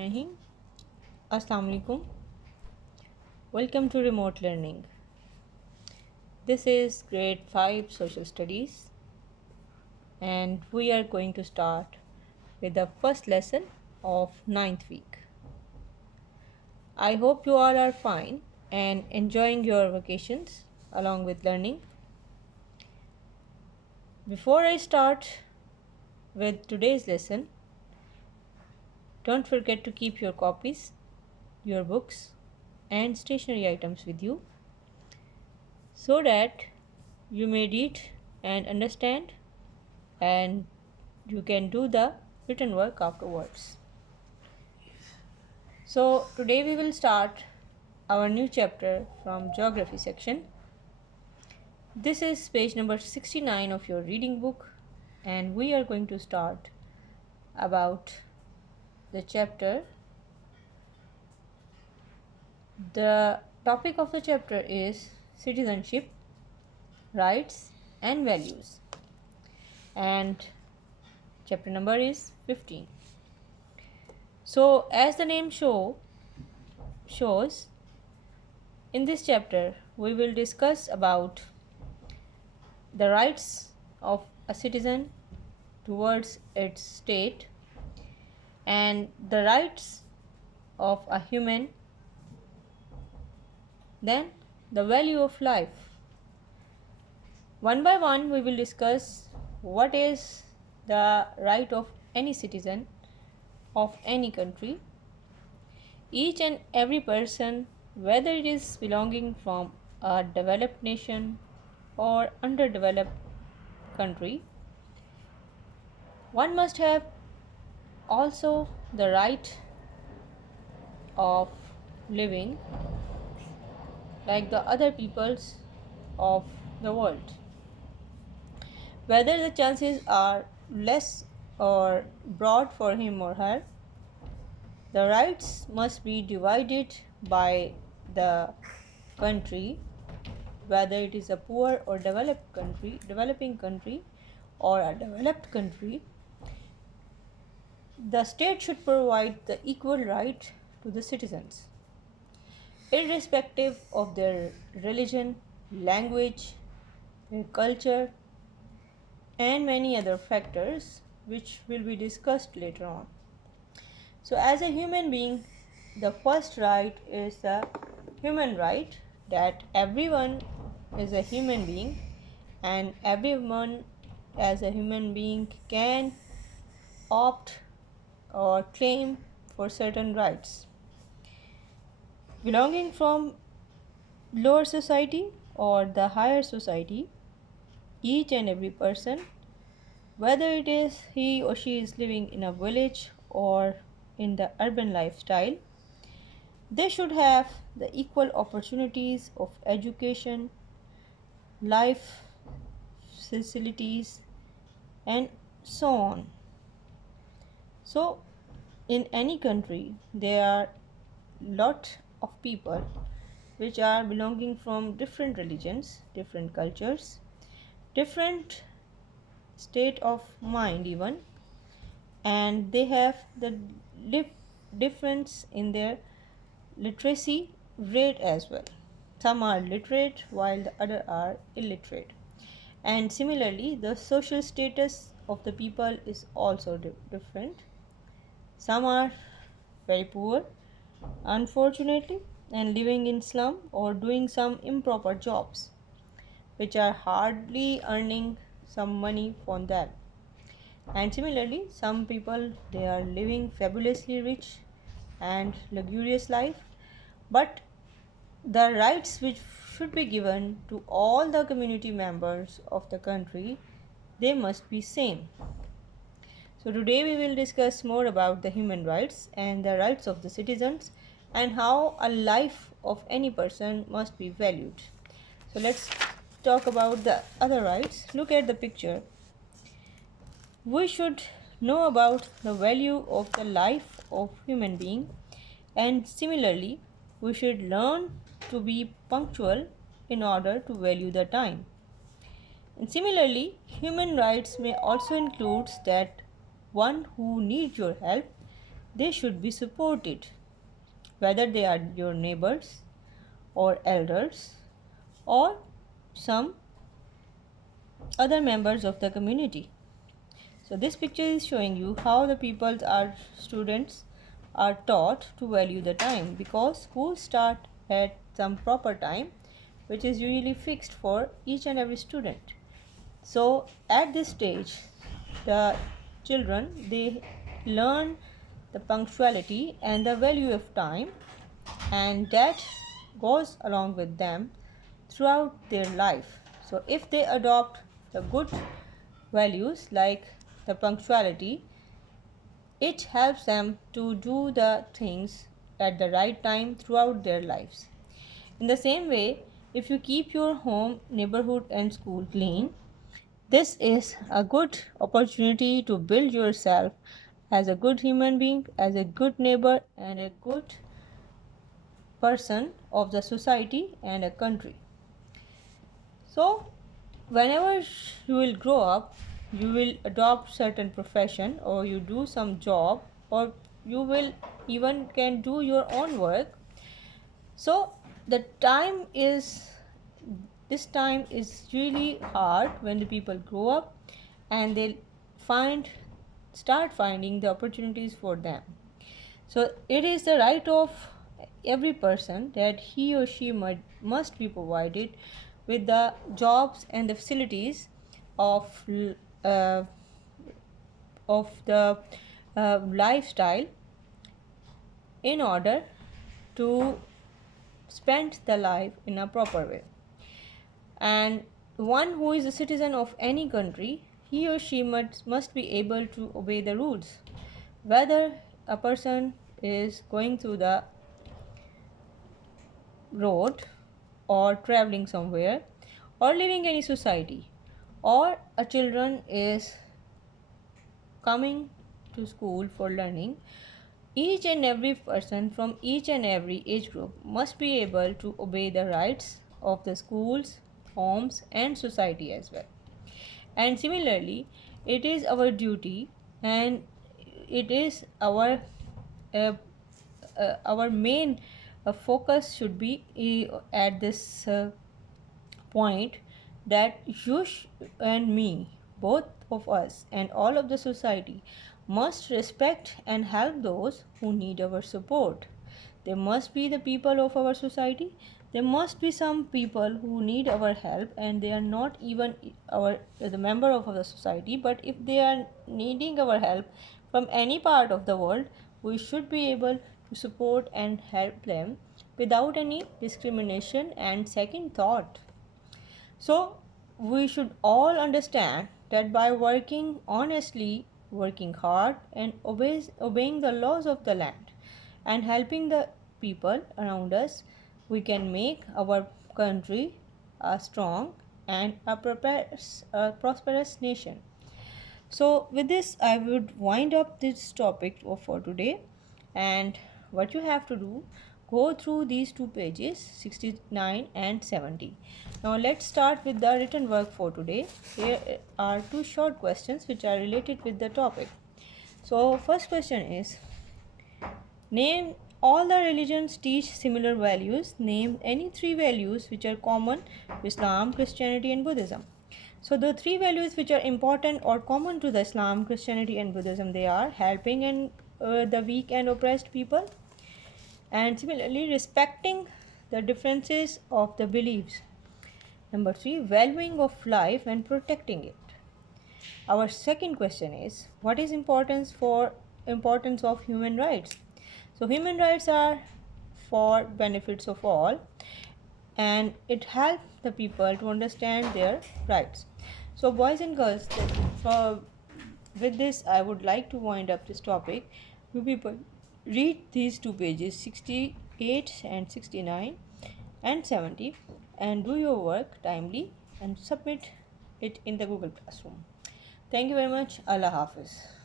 Rahim. Assalamu alaikum. Welcome to remote learning. This is grade 5 social studies and we are going to start with the first lesson of ninth week. I hope you all are fine and enjoying your vacations along with learning. Before I start with today's lesson, don't forget to keep your copies, your books and stationery items with you so that you may read and understand and you can do the written work afterwards. So today we will start our new chapter from geography section. This is page number 69 of your reading book and we are going to start about the chapter. The topic of the chapter is citizenship, rights and values, and chapter number is 15. So as the name shows, in this chapter we will discuss about the rights of a citizen towards its state and the rights of a human, then the value of life. One by one we will discuss what is the right of any citizen of any country. Each and every person, whether it is belonging from a developed nation or underdeveloped country, one must have also the right of living like the other peoples of the world. Whether the chances are less or broad for him or her, the rights must be divided by the country, whether it is a poor or developing country or a developed country. The state should provide the equal right to the citizens, irrespective of their religion, language, their culture, and many other factors which will be discussed later on. So as a human being, the first right is the human right, that everyone is a human being and everyone as a human being can opt or claim for certain rights. Belonging from lower society or the higher society, each and every person, whether it is he or she is living in a village or in the urban lifestyle, they should have the equal opportunities of education, life facilities and so on. So in any country there are lot of people which are belonging from different religions, different cultures, different state of mind even, and they have the difference in their literacy rate as well. Some are literate while the other are illiterate, and similarly the social status of the people is also different. Some are very poor, unfortunately, and living in slum or doing some improper jobs which are hardly earning some money from them. And similarly, some people, they are living fabulously rich and luxurious life, but the rights which should be given to all the community members of the country, they must be same. So today we will discuss more about the human rights and the rights of the citizens and how a life of any person must be valued. So let's talk about the other rights. Look at the picture. We should know about the value of the life of human being, and similarly we should learn to be punctual in order to value the time. And similarly, human rights may also include that one who needs your help they should be supported, whether they are your neighbors or elders or some other members of the community. So this picture is showing you how the people are students are taught to value the time, because schools start at some proper time which is usually fixed for each and every student. So at this stage the children, they learn the punctuality and the value of time, and that goes along with them throughout their life. So if they adopt the good values like the punctuality, it helps them to do the things at the right time throughout their lives. In the same way, if you keep your home, neighborhood, and school clean, this is a good opportunity to build yourself as a good human being, as a good neighbor, and a good person of the society and a country. So, whenever you will grow up, you will adopt certain profession, or you do some job, or you will even can do your own work. So the time is this time is really hard when the people grow up and they find start finding the opportunities for them. So it is the right of every person that he or she must be provided with the jobs and the facilities of uh, the lifestyle in order to spend the life in a proper way. And one who is a citizen of any country, he or she must be able to obey the rules, whether a person is going through the road or traveling somewhere or living in any society, or a children is coming to school for learning. Each and every person from each and every age group must be able to obey the rights of the schools, homes, and society as well. And similarly, it is our duty, and it is uh, our main focus should be at this point that and me, both of us and all of the society, must respect and help those who need our support. There must be the people of our society. There must be some people who need our help and they are not even our the member of our society, but if they are needing our help from any part of the world, we should be able to support and help them without any discrimination and second thought. So, we should all understand that by working honestly, working hard, and obeying the laws of the land and helping the people around us, we can make our country a strong and a prosperous nation. So, with this, I would wind up this topic for today. And what you have to do, go through these two pages 69 and 70. Now, let's start with the written work for today. Here are two short questions which are related with the topic. So, first question is, name all the religions teach similar values. Name any three values which are common to Islam, Christianity, and Buddhism. So the three values which are important or common to the Islam, Christianity, and Buddhism, they are helping and the weak and oppressed people, and similarly respecting the differences of the beliefs. Number three, valuing of life and protecting it. Our second question is, what is importance of human rights? So human rights are for benefits of all, and it helps the people to understand their rights. So boys and girls, for with this I would like to wind up this topic. You people read these two pages 68 and 69 and 70 and do your work timely and submit it in the Google Classroom. Thank you very much. Allah Hafiz.